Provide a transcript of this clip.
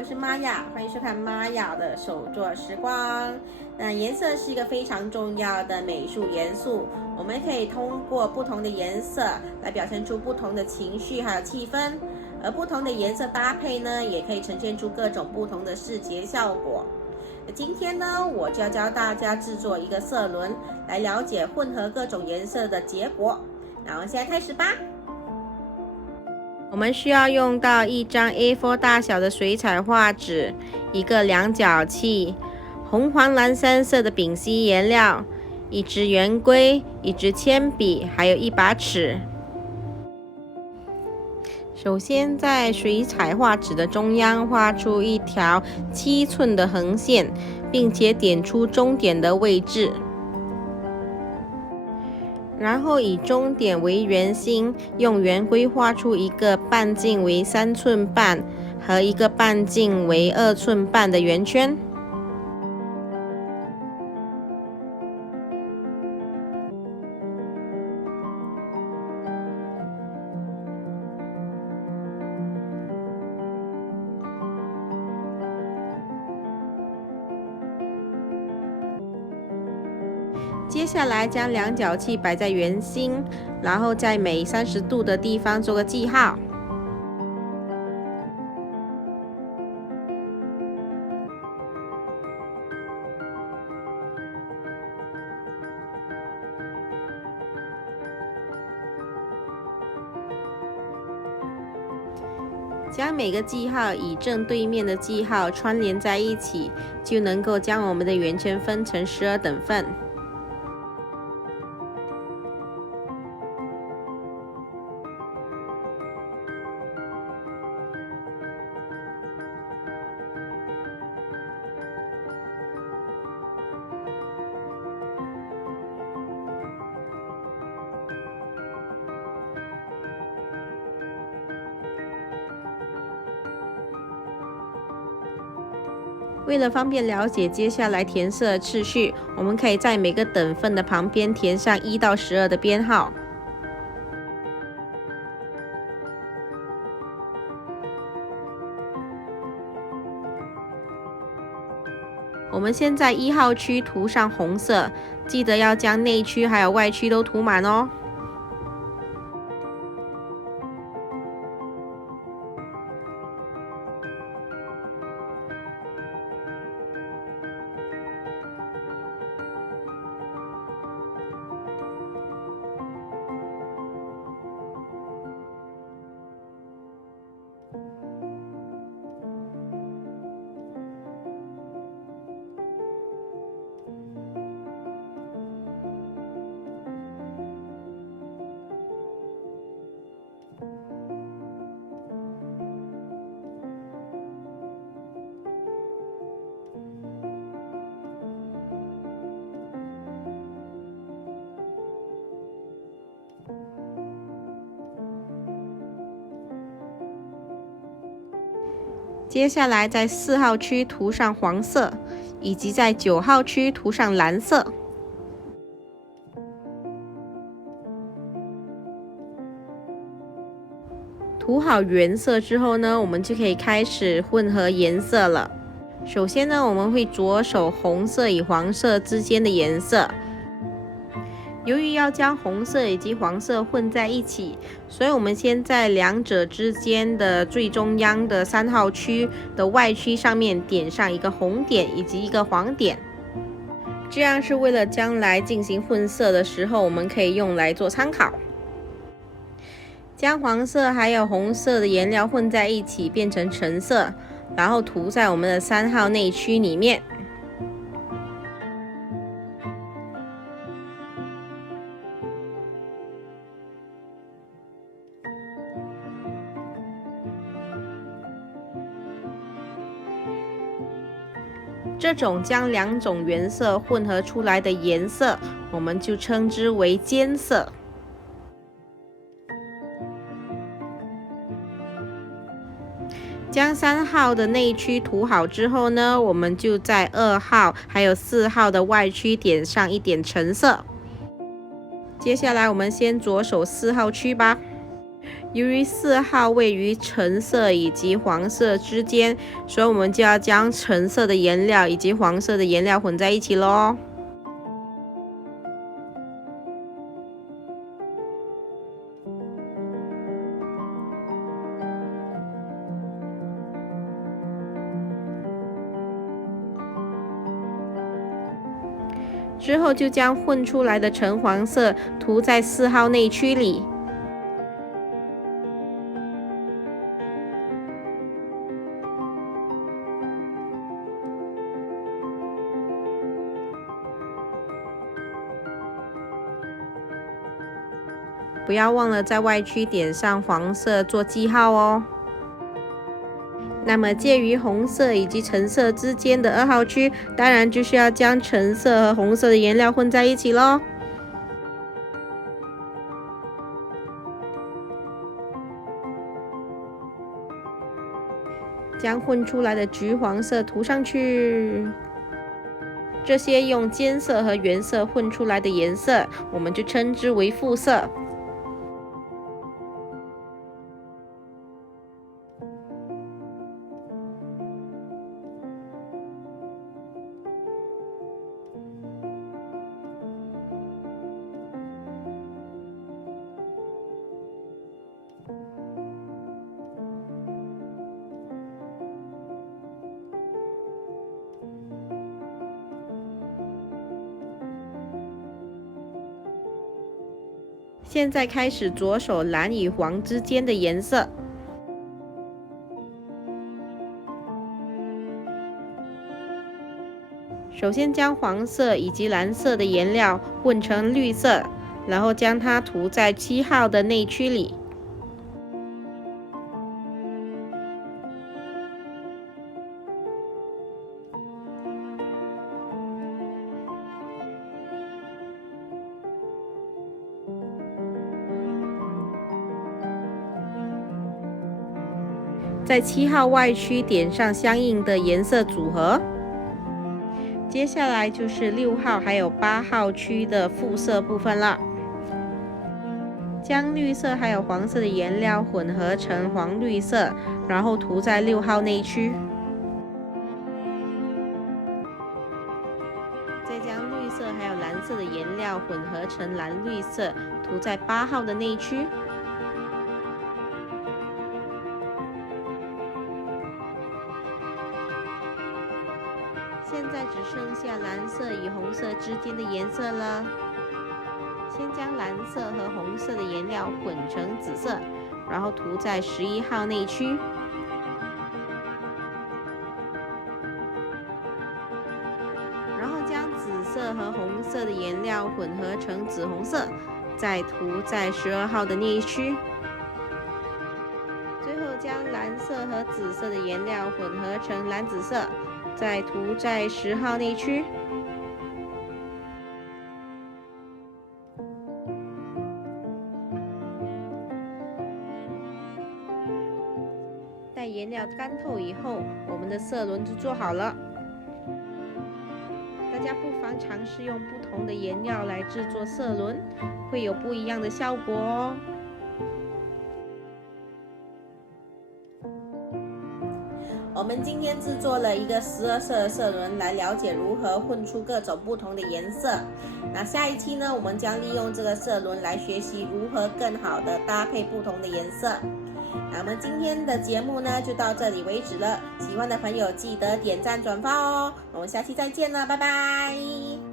我是玛雅，欢迎收看玛雅的手作时光。那颜色是一个非常重要的美术元素，我们可以通过不同的颜色来表现出不同的情绪还有气氛，而不同的颜色搭配呢，也可以呈现出各种不同的视觉效果。今天呢，我就要教大家制作一个色轮，来了解混合各种颜色的结果。那我们现在开始吧。我们需要用到一张 A4 大小的水彩画纸，一个量角器，红黄蓝三色的丙烯颜料，一支圆规，一支铅笔，还有一把尺。首先在水彩画纸的中央画出一条7寸的横线，并且点出终点的位置。然后以终点为圆心，用圆规画出一个半径为3寸半和一个半径为2寸半的圆圈。接下来将量角器摆在圆心，然后在每30度的地方做个记号。将每个记号以正对面的记号串联在一起，就能够将我们的圆圈分成12等份。为了方便了解接下来填色的次序，我们可以在每个等份的旁边填上1到12的编号。我们先在1号区涂上红色，记得要将内区还有外区都涂满哦。接下来在4号区涂上黄色，以及在9号区涂上蓝色。涂好原色之后呢，我们就可以开始混合颜色了。首先呢，我们会着手红色与黄色之间的颜色。由于要将红色以及黄色混在一起，所以我们先在两者之间的最中央的3号区的外区上面点上一个红点以及一个黄点，这样是为了将来进行混色的时候我们可以用来做参考。将黄色还有红色的颜料混在一起变成橙色，然后涂在我们的3号内区里面。这种将2种原色混合出来的颜色，我们就称之为间色。将3号的内区涂好之后呢，我们就在2号还有4号的外区点上一点橙色。接下来我们先着手4号区吧。由于4号位于橙色以及黄色之间，所以我们就要将橙色的颜料以及黄色的颜料混在一起咯。之后就将混出来的橙黄色涂在4号内区里。不要忘了在外区点上黄色做记号哦。那么介于红色以及橙色之间的2号区，当然就是要将橙色和红色的颜料混在一起咯。将混出来的橘黄色涂上去。这些用间色和原色混出来的颜色，我们就称之为副色。现在开始着手蓝与黄之间的颜色。首先将黄色以及蓝色的颜料混成绿色，然后将它涂在7号的内区里。在7号外区点上相应的颜色组合。接下来就是6号还有8号区的副色部分了。将绿色还有黄色的颜料混合成黄绿色，然后涂在6号内区。再将绿色还有蓝色的颜料混合成蓝绿色，涂在8号的内区。现在只剩下蓝色与红色之间的颜色了。先将蓝色和红色的颜料混成紫色，然后涂在11号内区。然后将紫色和红色的颜料混合成紫红色，再涂在12号的内区。最后将蓝色和紫色的颜料混合成蓝紫色，再涂在10号内区。待颜料干透以后，我们的色轮就做好了。大家不妨尝试用不同的颜料来制作色轮，会有不一样的效果哦。我们今天制作了一个12色的色轮，来了解如何混出各种不同的颜色。那下一期呢，我们将利用这个色轮来学习如何更好的搭配不同的颜色。那我们今天的节目呢，就到这里为止了。喜欢的朋友记得点赞转发哦。我们下期再见了，拜拜。